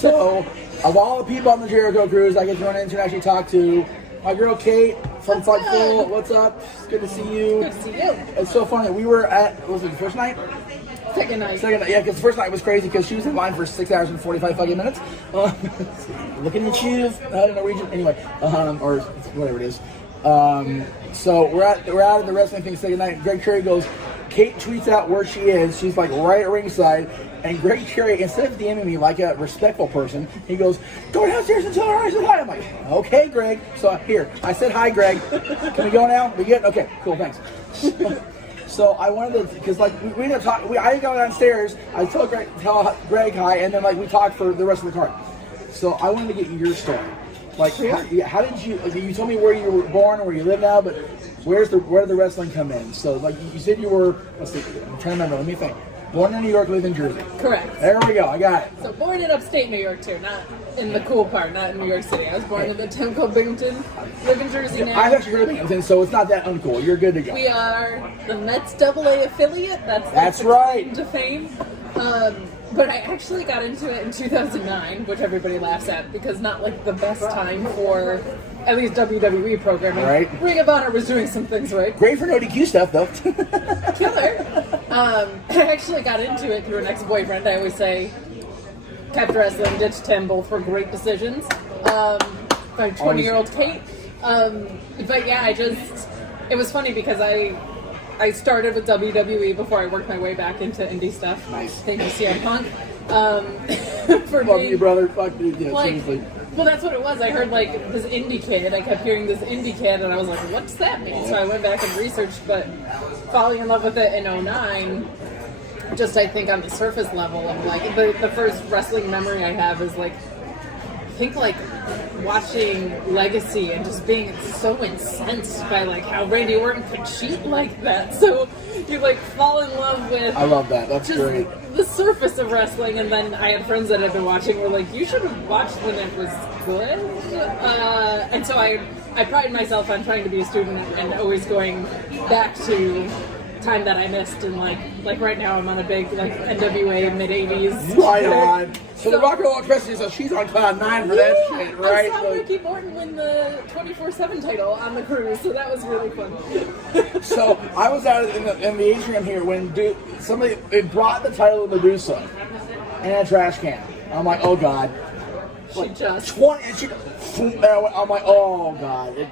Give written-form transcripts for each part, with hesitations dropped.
So, of all the people on the Jericho Cruise, I get to run into and actually talk to my girl Kate from Fightful. What's up? It's good to see you. Good to see you. It's so funny. We were at, what was it, the first night? Second night. Yeah, because the first night was crazy because she was in line for 6 hours and 45 fucking minutes. Looking at you, Norwegian. Anyway, or whatever it is. So we're out at the wrestling thing second night. Greg Cherry goes, Kate tweets out where she is. She's like right at ringside. And Greg Cherry, instead of DMing me like a respectful person, he goes, go downstairs and tell her I said hi. I'm like, okay, Greg. So here, I said hi, Greg. Can we go now? We good? Okay, cool, thanks. So I wanted to, because like we didn't talk. I didn't go downstairs. I told tell Greg hi, and then like we talked for the rest of the card. So I wanted to get your story. Like, how did you? Like, you told me where you were born, where you live now, but where did the wrestling come in? So like you said you were. Let's see. I'm trying to remember. Let me think. Born in New York, lived in Jersey. Correct. There we go. I got it. So born in upstate New York too, not in the cool part, not in New York City. I was born in the town called Binghamton. Live in Jersey now. I've actually heard of Binghamton, so it's not that uncool. You're good to go. We are the Mets AA affiliate. That's right. Claim to fame. But I actually got into it in 2009, which everybody laughs at because not like the best time for at least WWE programming. Right. Ring of Honor was doing some things right. Great for no DQ stuff, though. Killer. I actually got into it through an ex-boyfriend. I always say, kept wrestling, ditched him, both for great decisions. My 20-year-old Kate. But yeah, it was funny because I started with WWE before I worked my way back into indie stuff. Nice. Thank you, CM Punk. For Love being, you, brother. Fuck you. Yeah, like, seriously. well, that's what it was. I heard like this indie kid. I kept hearing this indie kid, and I was like, "What's that mean?" So I went back and researched, but falling in love with it in 2009. Just I think on the surface level of like the first wrestling memory I have is like I think like watching Legacy and just being so incensed by like how Randy Orton could cheat like that. So you like fall in love with. I love that. That's just great. The surface of wrestling, and then I had friends that had been watching were like, you should have watched when it was good. And so I pride myself on trying to be a student and always going back to time that I missed, and like right now I'm on a big like NWA mid-80s. Right on. So the Rock and Roll Express, so she's on cloud 9 for that shit, right? I saw Ricky Morton win the 24/7 title on the cruise, so that was really fun. So I was out in the atrium here when somebody brought the title of Medusa in a trash can. I'm like, oh god. She just 20. I'm like, oh god.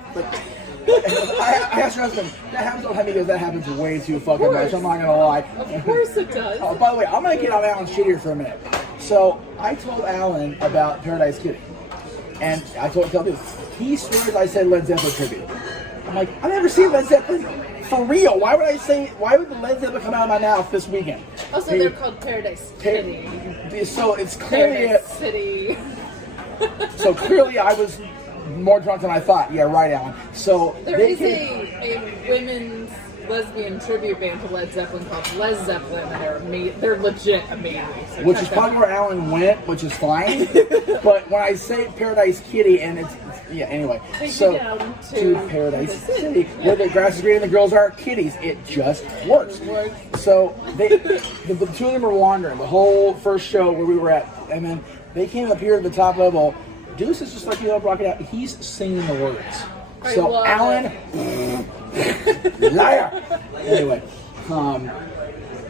I asked her husband, that happens all the time. He goes, that happens way too fucking much. I'm not gonna lie. Of course it does. Oh, by the way, I'm gonna get on Alan's shit here for a minute. So I told Alan about Paradise Kitty, and I told him, he swears I said Led Zeppelin tribute. I'm like, I've never seen Led Zeppelin for real. Why would the Led Zeppelin come out of my mouth this weekend? Also, they're called Paradise City. So it's clearly Paradise City. So clearly I was more drunk than I thought. Yeah, right, Alan. So there is a women's lesbian tribute band to Led Zeppelin called Led Zeppelin, and they're legit amazing. So which is probably where Alan went, which is fine. But when I say Paradise Kitty, and it's yeah, anyway. So to Paradise City, where the grass is green and the girls are kitties, it just works. So the two of them were wandering the whole first show where we were at, and then they came up here at the top level. Deuce is just like, rock it out. He's singing the words. So Alan, liar. Anyway,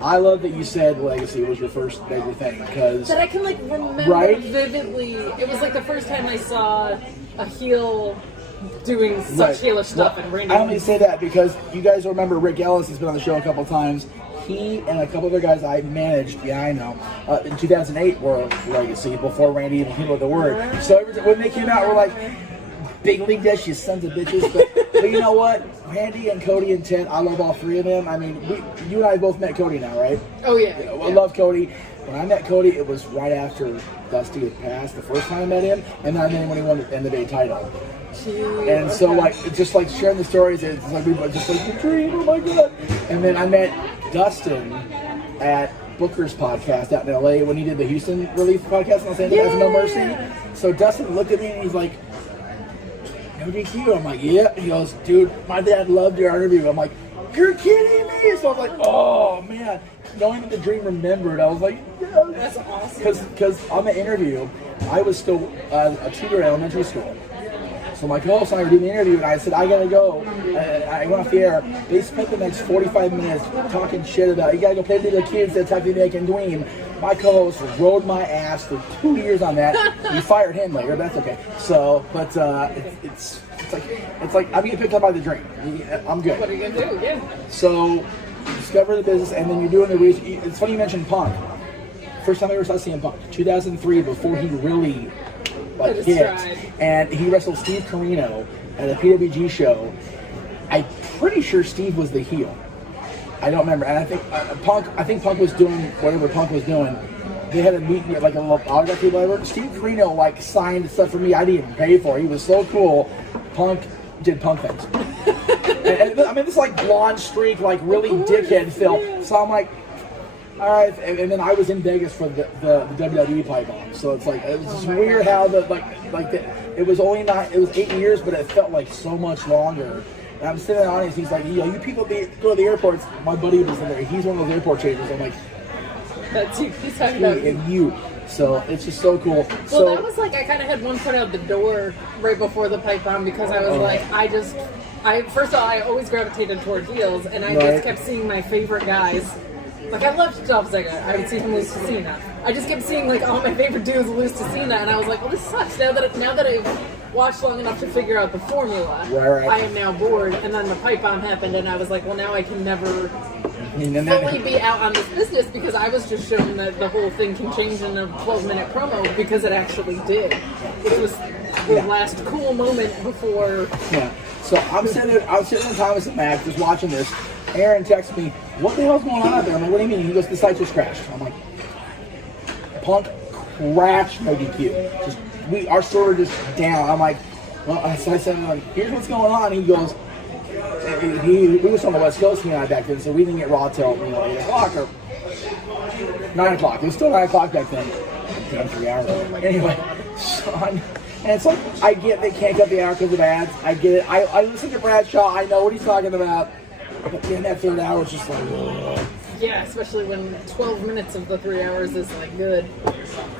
I love that you said Legacy was your first major thing because that I can like remember vividly. It was like the first time I saw a heel doing such heelish stuff, and Randy. I only say that because you guys remember Rick Ellis has been on the show a couple times. He and a couple other guys I managed, I know, in 2008 were Legacy before Randy even came up with the word. So when they came out, we're like, big league dash, you sons of bitches. But But you know what? Randy and Cody and Ted, I love all three of them. I mean, you and I both met Cody now, right? Oh, yeah. I love Cody. When I met Cody, it was right after Dusty had passed the first time I met him, and then when he won the NWA title. And so, like, just like sharing the stories, it's like we were just like the dream. Oh my god! And then I met Dustin at Booker's podcast out in LA when he did the Houston Relief podcast, and I was saying there's No Mercy. So Dustin looked at me and he's like, "No DQ." I'm like, "Yeah." He goes, "Dude, my dad loved your interview." I'm like, "You're kidding me!" So I was like, "Oh man." Knowing that the dream remembered, I was like, yes. That's awesome. Because on the interview, I was still a tutor at elementary school. So my co-host and I were doing the interview, and I said, I gotta go. I went off the air. They spent the next 45 minutes talking shit about, you gotta go play with the kids that type of make and dweem. My co-host rode my ass for 2 years on that. We fired him later, but that's okay. So, but it's like I'm getting picked up by the dream. I'm good. What are you gonna do? Yeah. So, you discover the business, and then you're doing the research. It's funny you mentioned Punk. First time I ever saw CM Punk, 2003, before he really hit. And he wrestled Steve Corino at a PWG show. I'm pretty sure Steve was the heel. I don't remember. And I think Punk was doing whatever Punk was doing. They had a meeting like a little autograph or whatever. Steve Corino signed stuff for me I didn't even pay for. He was so cool. Punk did Punk things. and I mean, this blonde streak, really dickhead Phil. So I'm like, all right. And then I was in Vegas for the WWE pipe bomb. So it's it was just weird how it was only it was 8 years, but it felt like so much longer. And I'm sitting in the audience. He's like, you people go to the airports. My buddy was in there. He's one of those airport changers. I'm like, that's you. He's talking about and you. So it's just so cool. Well, that was I kind of had one foot out the door right before the pipe bomb because I was first of all, I always gravitated toward heels, and I just kept seeing my favorite guys. I loved Dolph Ziggler. I would see him lose to Cena. I just kept seeing all my favorite dudes lose to Cena, and I was like, well, this sucks. Now that I've watched long enough to figure out the formula, I am now bored. And then the pipe bomb happened, and I was like, well, now I can never fully be out on this business because I was just shown that the whole thing can change in a 12-minute promo because it actually did. It was the last cool moment before. Yeah. So I'm sitting in Thomas and Max just watching this. Aaron texts me, what the hell's going on out there? I'm like, what do you mean? He goes, the site just crashed. I'm like, Punk crashed, no DQ. Our server just down. I'm like, well, I said, here's what's going on. He goes, we was on the West Coast, he and I back then, so we didn't get Raw till 8 o'clock or 9 o'clock. It was still 9 o'clock back then. 3 hours. Anyway, and it's I get they can't cut the hour because of ads. I get it. I listen to Bradshaw. I know what he's talking about. But then that third hour is just ugh. Yeah, especially when 12 minutes of the 3 hours is good.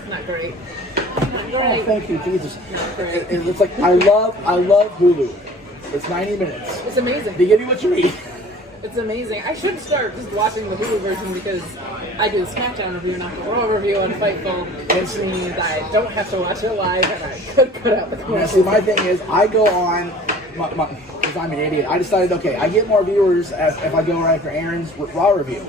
Not great. Not great. Oh, thank you, Jesus. Not great. It's I love Hulu. It's 90 minutes. It's amazing. They give you what you need. It's amazing. I should start just watching the Hulu version because I do the SmackDown review, not the Raw review on Fightful, which means I don't have to watch it live and I could cut out the commercials. See, my thing is, I go on, because I'm an idiot, I decided, okay, I get more viewers if I go right for Aaron's Raw review.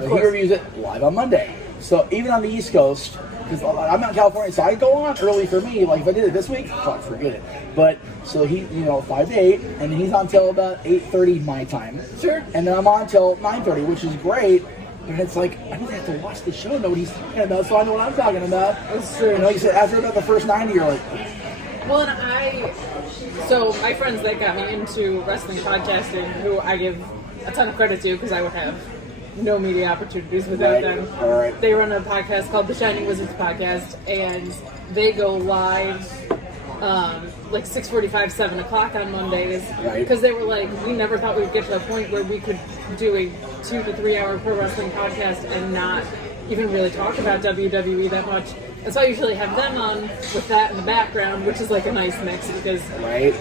He reviews it live on Monday. So even on the East Coast, because I'm not in California, so I go on early for me. If I did it this week, fuck, forget it. But, so he, 5 to 8, and then he's on till about 8:30 my time. Sure. And then I'm on till 9:30, which is great. And it's I don't have to watch the show, know what he's talking about, so I know what I'm talking about. That's true. You said after about the first 90, you're like... Well, and so my friends that got me into wrestling podcasting, who I give a ton of credit to because I would have no media opportunities without them. Right. They run a podcast called the Shining Wizards Podcast, and they go live 6:45, 7 o'clock on Mondays. Because they were we never thought we'd get to the point where we could do a 2 to 3 hour pro wrestling podcast and not even really talk about WWE that much. And so I usually have them on with that in the background, which is a nice mix because I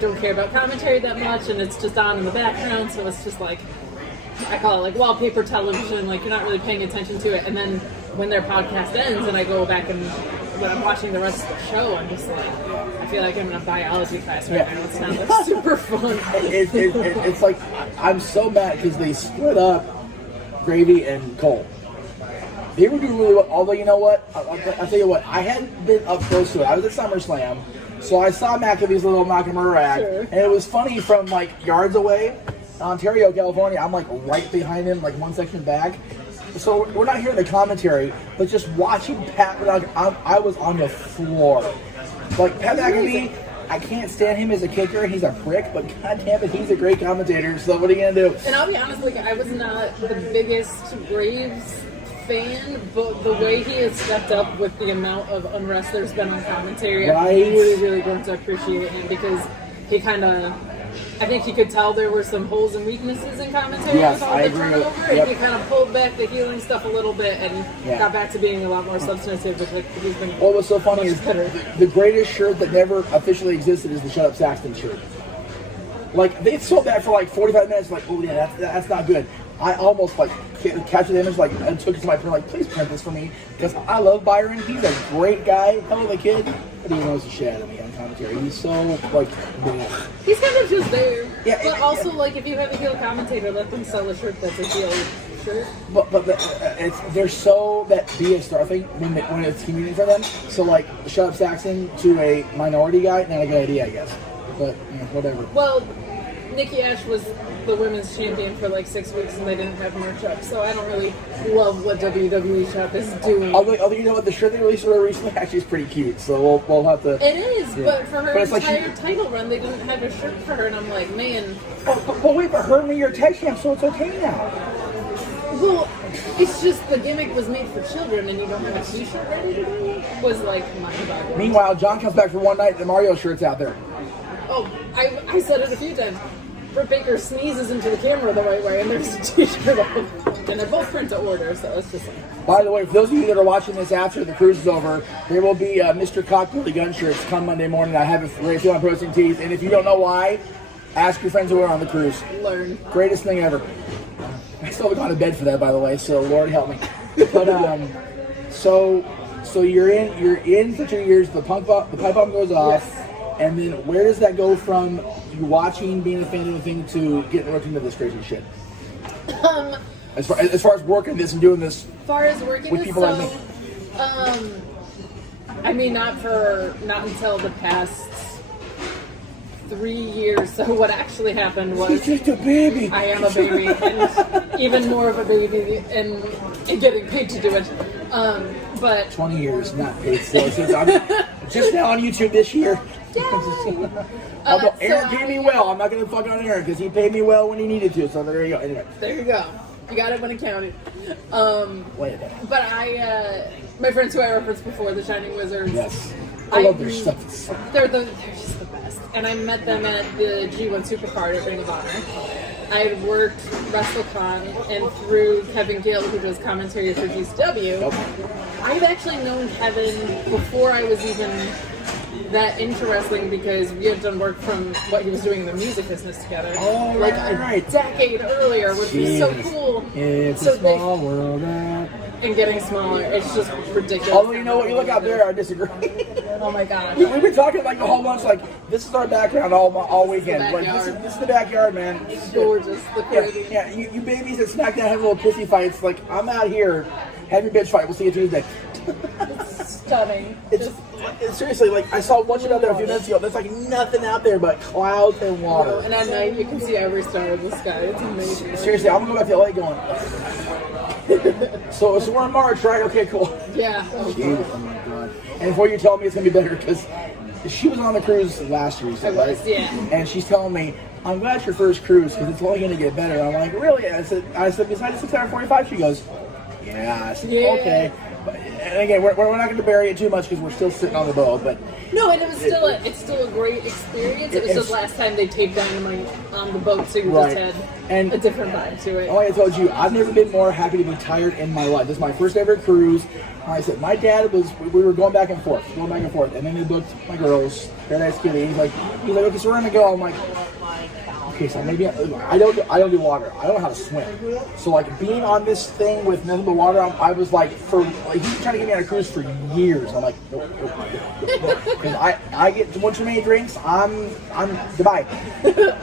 don't care about commentary that much, and it's just on in the background, so it's just I call it wallpaper television, you're not really paying attention to it. And then when their podcast ends and I go back and when I'm watching the rest of the show, I'm just I feel like I'm in a biology class right now. It's not super fun. It's I'm so mad because they split up Gravy and Cole. They were doing really well, although you know what? I'll tell you what, I hadn't been up close to it. I was at SummerSlam, So I saw McAfee's little Nakamura act, and it was funny from like yards away, Ontario, California. I'm like right behind him, like one section back. So we're not hearing the commentary, but just watching Pat. I was on the floor. Like Pat McAfee, I can't stand him as a kicker. He's a prick, but goddamn it, he's a great commentator. So what are you gonna do? And I'll be honest, like I was not the biggest Braves fan, but the way he has stepped up with the amount of unrest there's been on commentary, Right. I really, really grown to appreciate him because he kind of, I think he could tell there were some holes and weaknesses in commentary Yes, with all I the agree. turnover, Yep. and he kind of pulled back the healing stuff a little bit and Yeah. got back to being a lot more substantive. But like, he's been What was so funny is better. the greatest shirt that never officially existed is the Shut Up Saxton shirt. Like, they sold that for like 45 minutes, like, oh yeah, that's not good. I almost like captured the image, like, and took it to my friend, like, please print this for me, because I love Byron. He's a great guy, hell of a kid, but he knows the shit out of me on commentary. He's so, like, bleh. He's kind of just there. Yeah, but also, like, if you have a heel commentator, let them sell a shirt that's a heel shirt. But they're so that be a star thing when it's convenient for them. So, like, Shut Up Saxon to a minority guy, not a good idea, I guess. But, you know, whatever. Well, Nikki Ash was the women's champion for like 6 weeks and they didn't have merch up, so I don't really love what WWE Shop is doing. Although you know what, the shirt they released for her recently actually is pretty cute, so we'll have to... It is, yeah. but for her But it's entire like title run, they didn't have a shirt for her, and I'm like, man, But wait, but her and me are tag champs, so it's okay now. well, it's just the gimmick was made for children and you don't have a t-shirt ready to do, was like mind-boggling. Meanwhile, John comes back for one night, the Mario shirt's out there. Oh, I said it a few times. Britt Baker sneezes into the camera the right way, and there's a t-shirt of him. And they're both print to order, so it's just like... By the way, for those of you that are watching this after the cruise is over, there will be Mr. Cockbilly gun shirts come Monday morning. I have it right here on Protein Teeth, and if you don't know why, ask your friends who are on the cruise. Learn. Greatest thing ever. I still haven't gone to bed for that, by the way, so Lord help me. But so you're in for 2 years. The pipe bomb goes off, Yes. and then where does that go from you watching, being a fan of the thing, to getting roped into this crazy shit? As far as working this and doing this, As far as working with this, people like me. I mean, not until the past 3 years. So what actually happened was He's just a baby. I am a baby, and even more of a baby, and getting paid to do it. But 20 years, not paid still. Since I'm just now on YouTube this year. Although Aaron paid me well, I'm not going to fuck on Aaron because he paid me well when he needed to. So there you go. Anyway, there you go. You got it when it counted. wait a minute. But my friends who I referenced before, the Shining Wizards. Yes, I love their stuff. They're just the best. And I met them at the G1 Supercard at Ring of Honor. I had worked WrestleCon, and through Kevin Gill, who does commentary for GCW, I've actually known Kevin before I was even that into wrestling because we had done work from what he was doing in the music business together. Oh, like right. a decade earlier, which was so cool. It's So a small world. and getting smaller. It's just ridiculous. Although you know what, you look out there, I disagree. Oh my god. We've been talking like a whole bunch, like this is our background all weekend. Like backyard. this is the backyard, man. It's gorgeous. The pretty. Yeah, you babies that SmackDown have little pissy fights. Like I'm out here, have your bitch fight. We'll see you Tuesday. Stunning. It's seriously, like I saw one shit out there a few minutes ago. There's like nothing out there but clouds and water. And at night you can see every star in the sky. It's amazing. Seriously, I'm gonna go back to LA going. So we're in March, right? Okay, cool. Yeah. Oh my god. And before you tell me it's gonna be better, because she was on the cruise last year, you said, I was, right? yeah. And she's telling me, I'm glad it's your first cruise because it's only gonna get better. I'm like, really? I said, besides 645, she goes, yeah. I said, Yeah. okay. But, and again, we're not going to bury it too much because we're still sitting on the boat. But No, and it's still a great experience. It was just last time they taped Dynamite on the boat, so you Right. just had And a different vibe to it. like I told you, I've never been more happy to be tired in my life. This is my first ever cruise. Like I said, my dad we were going back and forth, and then he booked my girls, Paradise Kitty. He's like, okay, so we're gonna go. I'm like, okay, so maybe I don't do water. I don't know how to swim. So like being on this thing with nothing but water, I was like, he's trying to get me on a cruise for years. I'm like, nope. Because I get one too many drinks, I'm goodbye.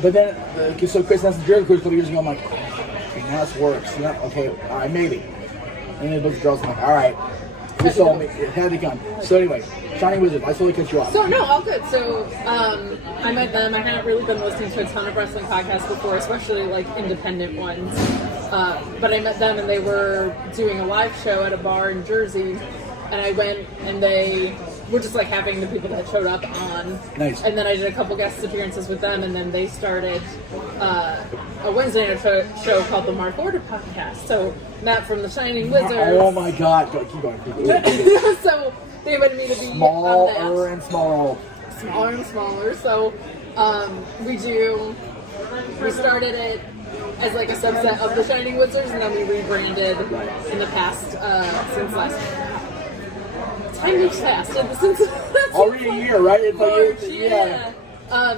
But then so Chris Hensler Jericho Cruise a couple years ago, I'm like, okay, now this works. Yeah, okay, all right, maybe. And then the girls, I'm like, all right. You saw me. It had to come. So anyway, Shining Wizard. I totally cut you off. So no, all good. So I met them. I hadn't really been listening to a ton of wrestling podcasts before, especially like independent ones. But I met them and they were doing a live show at a bar in Jersey. And I went and they were just like having the people that showed up on. Nice. And then I did a couple guest appearances with them, and then they started a Wednesday night show called the Mark Order Podcast. So Matt from the Shining Wizards. Oh my God! Go, keep going. So they invited me to be smaller on that. and smaller. Smaller and smaller. So we started it as like a subset of the Shining Wizards, and then we rebranded in the past since last year. Time moves fast. Since Already a year, right? It's March, like, yeah.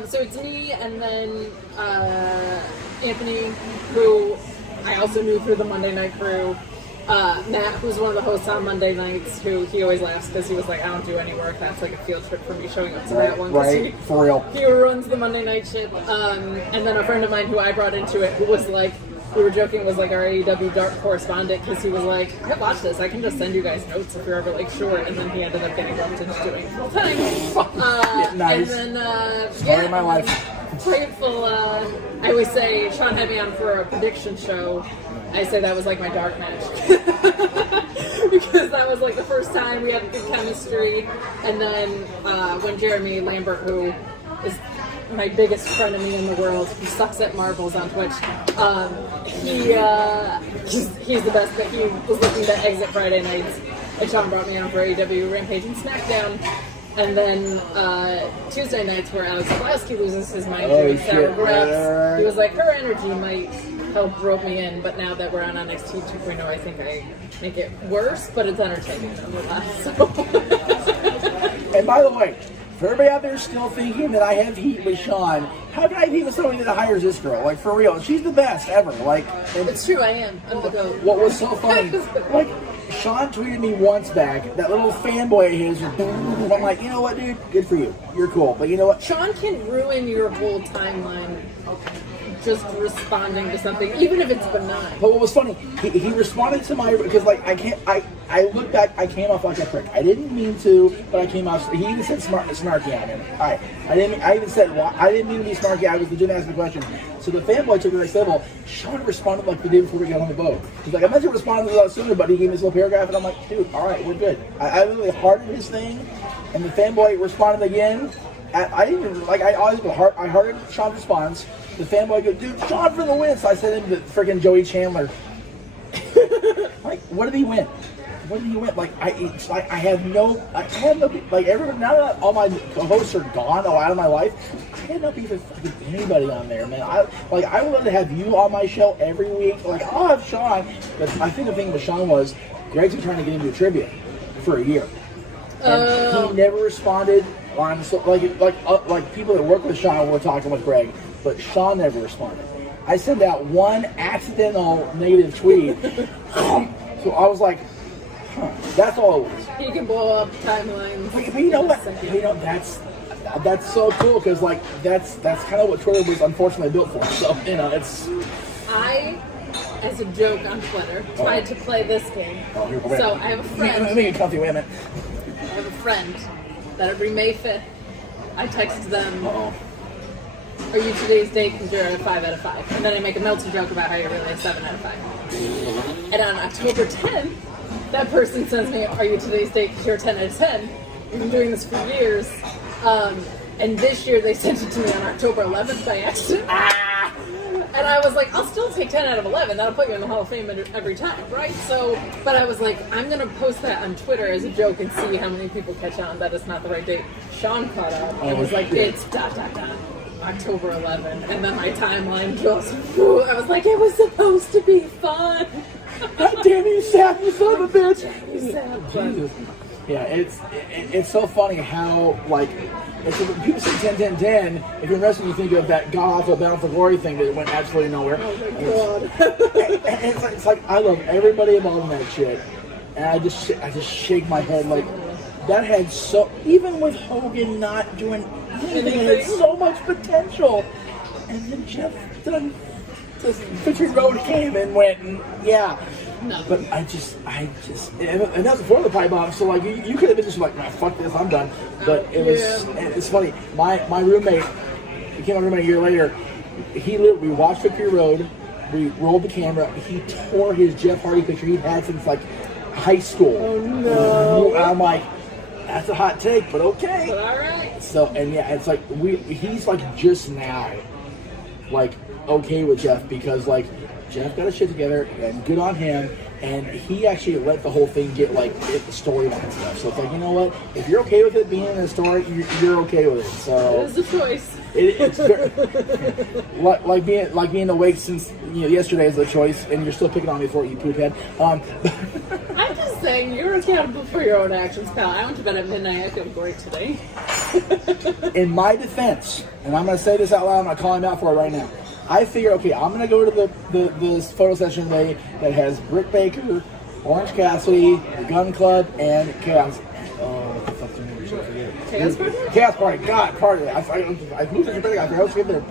So it's me and then Anthony, who I also knew through the Monday Night Crew. Matt, who's one of the hosts on Monday nights, who he always laughs because he was like, I don't do any work. That's like a field trip for me showing up to that one. Right, for real. He runs the Monday night ship. And then a friend of mine who I brought into it, who was like, we were joking, was like our AEW Dark correspondent, because he was like, I watch this, I can just send you guys notes if you're ever like short. And then he ended up getting bumped into doing full time. Nice. And then, Story of my life. Fightful, I always say, Sean had me on for a prediction show. I say that was like my dark match. Because that was like the first time we had good chemistry. And then when Jeremy Lambert, who is my biggest frenemy in the world, who sucks at marbles on Twitch, he's the best, but he was looking to exit Friday nights. And Sean brought me on for AEW Rampage and SmackDown. And then Tuesday nights where Alex Pulaski loses his mind doing Sour Grapes. He was like, her energy might help rope me in, but now that we're on NXT 2.0, I think I make it worse, but it's entertaining nonetheless. So. And by the way, for everybody out there still thinking that I have heat with Sean, how can I have heat with somebody that hires this girl? Like, for real, she's the best ever. Like, it's true, I am. I'm the GOAT. What was so funny, like, Sean tweeted me once back, that little fanboy of his, I'm like, you know what, dude? Good for you. You're cool. But you know what? Sean can ruin your whole timeline just responding to something, even if it's benign. But what was funny, he responded to my, because like, I look back, I came off like a prick. I didn't mean to, but I came off, he even said snarky on him. I even said, well, I didn't mean to be snarky, I was legit asking the question. So the fanboy took the next level. Sean responded like the day before we got on the boat. He's like, I meant to respond a lot sooner, but he gave me this little paragraph, and I'm like, dude, all right, we're good. I literally hearted his thing, and the fanboy responded again. I didn't even, like, I hearted Sean's response. The fanboy goes, dude, Sean for the win. So I sent him to freaking Joey Chandler. Like, what did he win? What did he win? Like, I have no, like, everyone, now that all my hosts are gone, out of my life, I had no beef with fucking anybody on there, man. I would love to have you on my show every week. Like, I'll have Sean. But I think the thing with Sean was, Greg's been trying to get him to trivia for a year. And he never responded on, like people that work with Sean were talking with Greg, but Sean never responded. I sent out one accidental negative tweet. So I was like, that's all it was. He can blow up timelines. But you know what? You know, that's so cool, because like that's kind of what Twitter was unfortunately built for. So, you know, it's. I, as a joke on Twitter, tried to play this game. So I have a friend. Let me get comfy. Wait a minute. I have a friend that every May 5th, I text them, are you today's date because you're a 5 out of 5? And then I make a melty joke about how you're really a 7 out of 5. And on October 10th, that person sends me, are you today's date because you're a 10 out of 10? We've been doing this for years. And this year they sent it to me on October 11th by accident. And I was like, I'll still take 10 out of 11. That'll put you in the Hall of Fame every time, right? So, but I was like, I'm going to post that on Twitter as a joke and see how many people catch on that it's not the right date. Sean caught up and was like, it's ... October 11th. And then my timeline goes, I was like, it was supposed to be fun. God damn you, Sam, you son of a bitch. You sad, yeah, it's so funny how, like, people say 10, 10, 10. If you're in wrestling, you think of that god-awful Bound for Glory thing that went absolutely nowhere. Oh, my God. It's like, I love everybody involved in that shit. And I just shake my head, like, that had so, even with Hogan not doing anything, it had so much potential. And then Jeff done this Victory Road came and went, and yeah. No. But I just, and that's before the pipe bomb. So like, you could have been just like, nah, fuck this, I'm done. But it's funny. My roommate became my roommate a year later. We watched Victory Road. We rolled the camera. He tore his Jeff Hardy picture he'd had since like high school. Oh no! I'm like, that's a hot take, but okay. But all right. So and yeah, it's like he's like just now, like okay with Jeff because like Jeff got his shit together and good on him. And he actually let the whole thing get like the storyline stuff. So it's like, you know what? If you're okay with it being in a story, you're okay with it. So it is a choice. It's very, like being awake since yesterday is a choice, and you're still picking on me for it, you poop head. I'm just saying, you're accountable for your own actions, pal. I went to bed at midnight. I feel great today. In my defense, and I'm going to say this out loud, I'm going to call him out for it right now. I figure, okay, I'm going to go to the photo session today that has Britt Baker, Orange Cassidy, the Gun Club, and Chaos. What the fuck's the name? I forget. Chaos Party? Chaos Party. God, party. I moved to Japan. I always forget their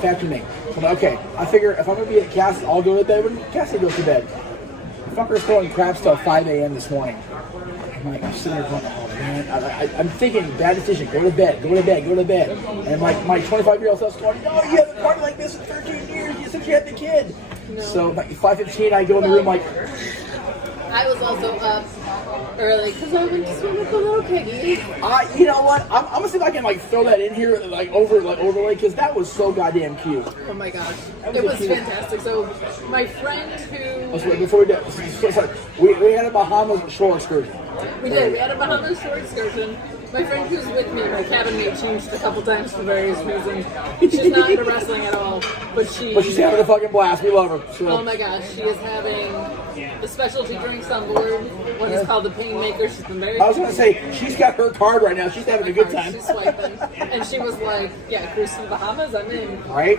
factory name. But okay, I figure if I'm going to be at Cassidy, I'll go to bed when Cassidy goes to bed. The fucker's throwing craps till 5 a.m. this morning. I'm sitting there going, oh man, I'm thinking, bad decision, go to bed. And like my 25-year-old self's going, no, you haven't party like this in 13 years since you had the kid. No. So like 5:15, I go in the room like. I was also up early because I went to swim with the little piggy. You know what? I'm gonna see if I can like throw that in here, like overlay, because that was so goddamn cute. Oh my gosh, it was fantastic. So my friend who before we had a Bahamas shore excursion. We did. We had a Bahamas shore excursion. My friend who's with me, my cabin mate, changed a couple times for various reasons. She's not into wrestling at all, but she's having a fucking blast. We love her. So. Oh my gosh, she is having the specialty drinks on board. One is called the Painmaker. She's been very. I was gonna say she's got her card right now. She's having a good time. She's swiping, and she was like, "Yeah, cruise to the Bahamas. I'm in." Right.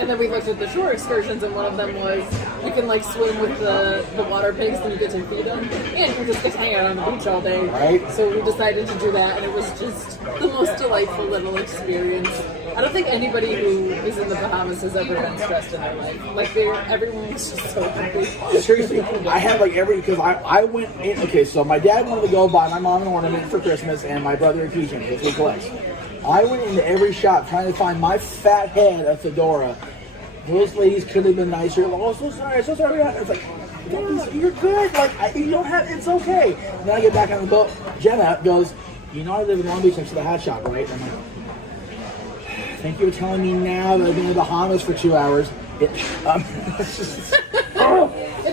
And then we looked at the shore excursions, and one of them was you can like swim with the water pigs, and you get to feed them, and you just get to hang out on the beach all day. Right. So we decided to do that, and it was just the most delightful little experience. I don't think anybody who is in the Bahamas has ever been stressed in their life. Like everyone was just so happy. Seriously, I had like because I went in. Okay, so my dad wanted to go buy my mom an ornament for Christmas, and my brother a keychain. That's what he collects. I went into every shop trying to find my fat head a fedora. Those ladies could have been nicer. Oh, so sorry. It's like, you're good. Like you don't have. It's okay. And then I get back on the boat. Jenna goes, I live in Long Beach next to the hat shop, right? And I'm like, thank you for telling me now that I've been in the Bahamas for 2 hours. And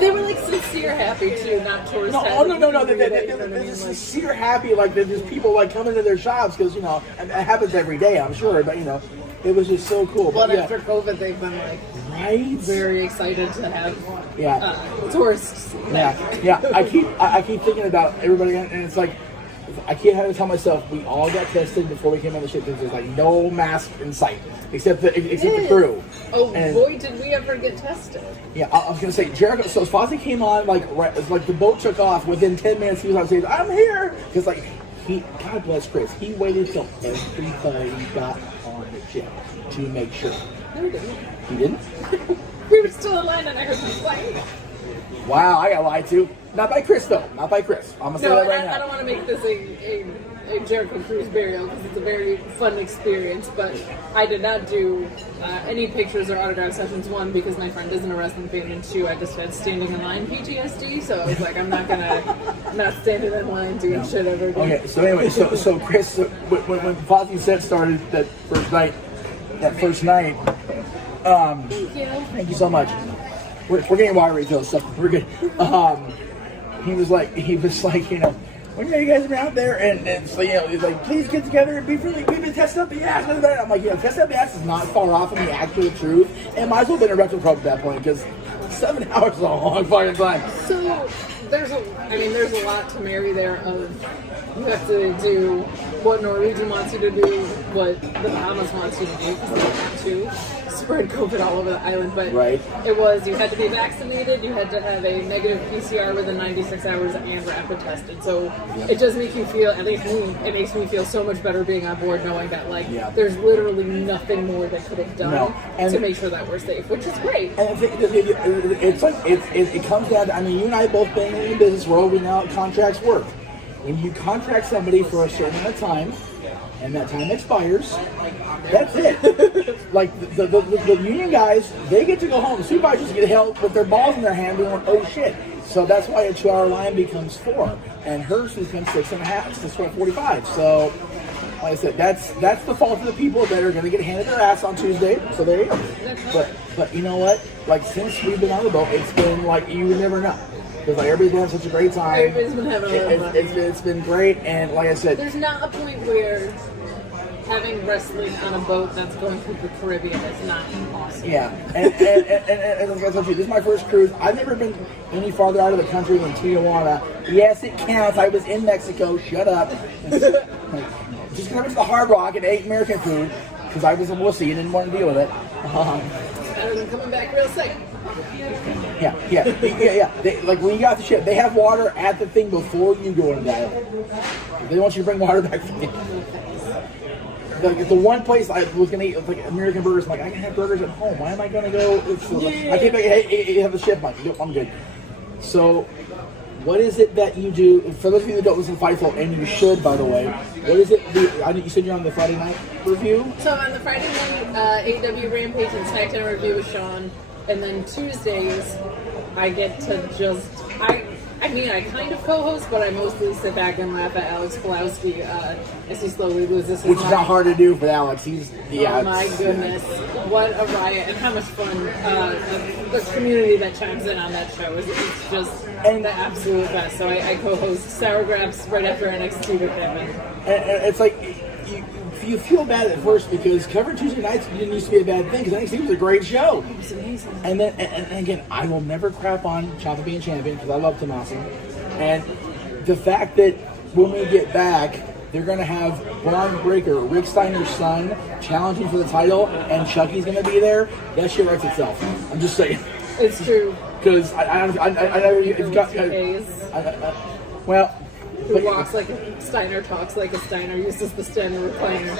they were like sincere happy too, not tourist happy. No. They're just sincere happy. Like there's people like coming to their shops because it happens every day, I'm sure. But it was just so cool. Well, after COVID, they've been like very excited to have tourists. Yeah. I keep thinking about everybody, and it's like. I can't have to tell myself we all got tested before we came on the ship because there's like no mask in sight except the crew. Oh boy, did we ever get tested? Yeah, I was gonna say Jericho. So Fozzy came on like the boat took off. Within 10 minutes he was on stage. I'm here because God bless Chris. He waited till everybody got on the ship to make sure. No, we didn't. He didn't? We were still in line and I heard them playing. Wow, I got lied to. Not by Chris, though. Not by Chris. I'm going to say that right now. I don't want to make this a Jericho Cruise burial because it's a very fun experience, but I did not do any pictures or autograph sessions. One, because my friend isn't a wrestling fan, and two, I just had standing in line PTSD, so I was like, I'm not standing in line doing shit ever again. Okay, so anyway, so Chris, when Fozzy set started that first night, thank you so much. We're getting water refills, so we're good. He was like, when are you guys out there? And so, he's like, please get together and we've been testing up the ass. I'm like, testing up the ass is not far off from the actual truth. And might as well have been a retroprobe at that point because 7 hours is a long fucking time. So there's a lot to marry there of you have to do what Norwegian wants you to do, what the Bahamas wants you to do because they have to. So spread COVID all over the island, but Right. it was, you had to be vaccinated, you had to have a negative PCR within 96 hours and rapid tested. So it does make you feel, at least me, it makes me feel so much better being on board knowing that, like, there's literally nothing more they could have done to make sure that we're safe, which is great. And it's like, it comes down to, I mean, you and I both been in the business world, we know how contracts work. When you contract somebody for a certain amount of time, and that time expires, that's it. Like, the union guys, they get to go home. The supervisors get held with their balls in their hand doing, oh shit. So that's why a 2-hour line becomes 4, and hers becomes 6.5, 6.45. So, like I said, that's the fault of the people that are going to get handed their ass on Tuesday. So there you go. But you know what? Like, since we've been on the boat, it's been like, you would never know. Because like, everybody's been having such a great time. Everybody's been having a lot of fun. It's been great, and like I said, there's not a point where having wrestling on a boat that's going through the Caribbean is not awesome. Yeah, and like I told you, this is my first cruise. I've never been any farther out of the country than Tijuana. Yes, it counts. I was in Mexico. Shut up. Just because I went to the Hard Rock and ate American food because I was a wussy and didn't want to deal with it. Better than coming back real sick. Yeah. Like when you got the ship, they have water at the thing before you go into the island. They want you to bring water back from you. The one place I was gonna eat like American burgers, I'm like, I can have burgers at home. Why am I gonna go? I can't make hey, you have the ship. I'm like, nope, I'm good. So, what is it that you do? For those of you that don't listen to Fightful, and you should, by the way, what is it? You said you're on the Friday night review. So on the Friday night AEW Rampage and SmackDown review with Sean, and then Tuesdays I get to just I mean, I kind of co-host, but I mostly sit back and laugh at Alex Pulowski as he slowly loses his Which is not hard to do for Alex. Oh my goodness. What a riot, and how much fun the community that chimes in on that show is. It's just the absolute best. So I co-host Sour Graps right after NXT with him. And it's like, you feel bad at first because covering Tuesday nights didn't used to be a bad thing because NXT was a great show. It was amazing. And then, and again, I will never crap on Ciampa being champion because I love Tommaso. And the fact that when we get back, they're going to have Braun Breaker, Rick Steiner's son, challenging for the title, and Chucky's going to be there, that shit writes itself. I'm just saying. It's true. Because I it's got... well... Who walks like a Steiner, talks like a Steiner, uses the Steiner recliner.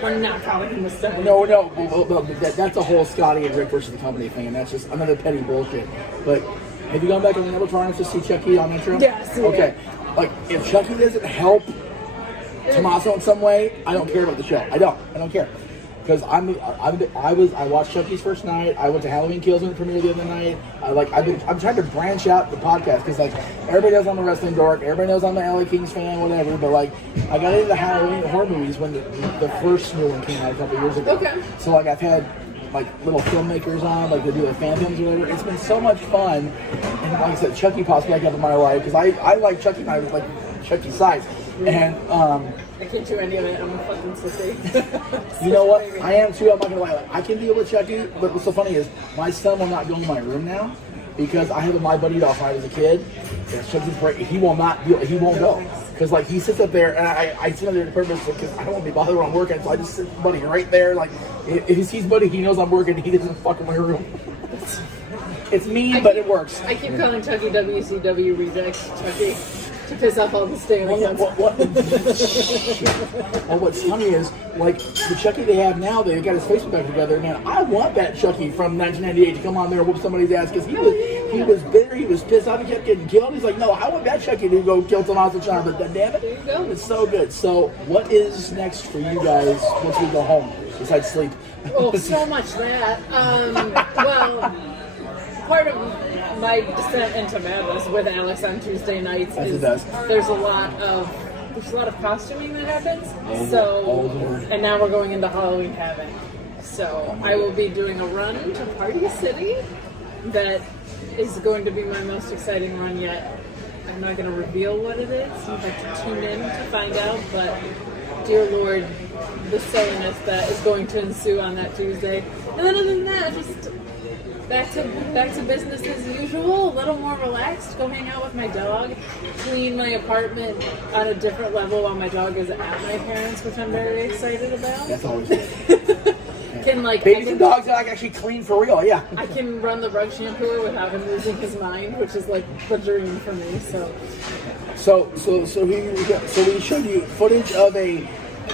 We're not calling him a Steiner. No, that's a whole Scotty and Rick versus the company thing, and that's just another petty bullshit. But have you gone back on the Network Trying to see Chucky on intro? Yes. Okay. Like, if Chucky doesn't help Tommaso in some way, I don't care about the show. I don't care. Because I watched Chucky's first night. I went to Halloween Kills when it premiered the other night. I'm trying to branch out the podcast because like everybody knows I'm a wrestling dork. Everybody knows I'm an LA Kings fan, whatever. But like I got into the Halloween horror movies when the first new one came out a couple years ago. Okay. So like I've had like little filmmakers on, like they do the fan films or whatever. It's been so much fun. And like I said, Chucky pops back up in my life because I like Chucky and I was like Chucky's size. And I can't do any of it. I'm a fucking sissy. You know what? I am too. I'm not gonna lie. Like, I can deal with Chucky, but what's so funny is my son will not go in my room now because I have my buddy off when I was a kid. And Chucky's break. He will not. He won't go because like he sits up there, and I sit up there on purpose because I don't want to be bothered when I'm working. So I just sit Buddy right there. Like if he sees Buddy, he knows I'm working. He doesn't fuck in my room. It's mean, but it works. I keep calling Chucky WCW Rejects Chucky. To piss off all the Stanley kids. Well, what's funny is, like, the Chucky they have now, they got his face back together. Man, I want that Chucky from 1998 to come on there and whoop somebody's ass because he was bitter, he was pissed off, he kept getting killed. He's like, no, I want that Chucky to go kill Tommaso Ciampa. But damn it, there you go. It's so good. So, what is next for you guys once we go home besides sleep? Oh, so much that. Well, part of my descent into madness with Alex on Tuesday nights is there's a lot of costuming that happens. And now we're going into Halloween Havoc. So I will be doing a run to Party City that is going to be my most exciting run yet. I'm not going to reveal what it is. You have to tune in to find out, but dear Lord, the silliness that is going to ensue on that Tuesday. And then other than that, just back to business as usual, a little more relaxed, go hang out with my dog, clean my apartment on a different level while my dog is at my parents', which I'm very excited about. That's always good. can babies and dogs are like actually clean for real. Yeah. I can run the rug shampooer without him losing his mind, which is like the dream for me. So we showed you footage of a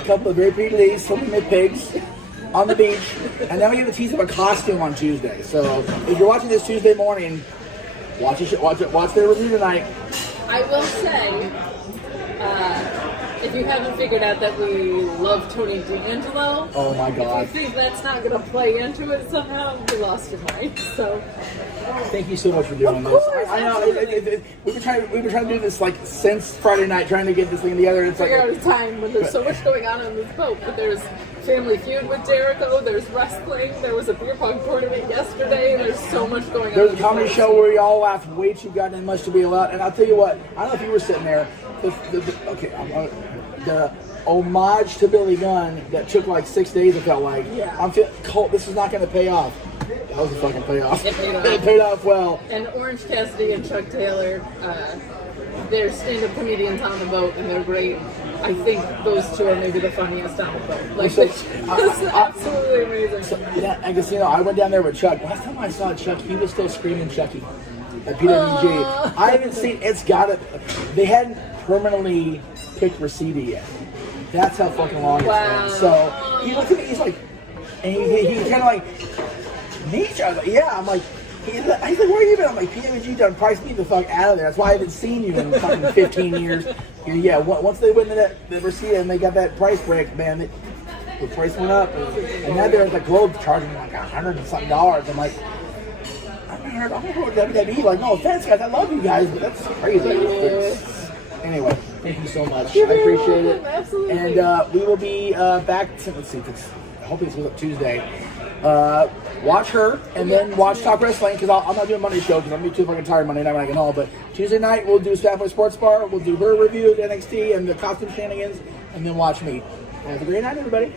couple of very pretty ladies swimming with pigs on the beach, and then we give a tease of a costume on Tuesday. So if you're watching this Tuesday morning, watch their review tonight. I will say, if you haven't figured out that we love Tony D'Angelo, oh my God, if you think that's not going to play into it somehow, you lost your mind. So, thank you so much for doing this. I know we've been trying to do this like since Friday night, trying to get this thing together. It's figure out a time when there's so much going on this boat, but there's Family Feud with Jericho, there's wrestling, there was a beer pong tournament yesterday, there's so much going on. There's a comedy show where we all laughed way too goddamn much to be allowed, and I'll tell you what, I don't know if you were sitting there, the homage to Billy Gunn that took like 6 days, it felt like. Yeah. I'm feeling cold, this is not going to pay off. That was a fucking payoff. It paid off. It paid off well. And Orange Cassidy and Chuck Taylor, they're stand-up comedians on the boat, and they're great. I think those two are maybe the funniest on the boat. Like, it's absolutely amazing. So, yeah, I guess, I went down there with Chuck. Last time I saw Chuck, he was still screaming Chucky at PWG. I haven't seen, they hadn't permanently picked Reseda yet. That's how fucking long it's been. So he looked at me, he's like, and he kind of like, Meach? I was like, yeah. I'm like, he's like, where you been? I'm like, PWG done priced me the fuck out of there. That's why I haven't seen you in fucking 15 years. Yeah, once they went into the Reseda and they got that price break, man, the price went up. And now they're at the Globe charging like $100 and something. I'm like, I'm not heard WWE. Like, no offense, guys, I love you guys, but that's crazy. Anyway, thank you so much. I appreciate it. Absolutely. And we will be back. Let's see. Hopefully it's Tuesday. Watch her and then watch Talk Wrestling because I'm not doing Monday show because I'm too fucking tired Monday night when I get home. But Tuesday night we'll do Fightful Sports Bar. We'll do her review of NXT and the costume shenanigans, and then watch me. Have a great night, everybody.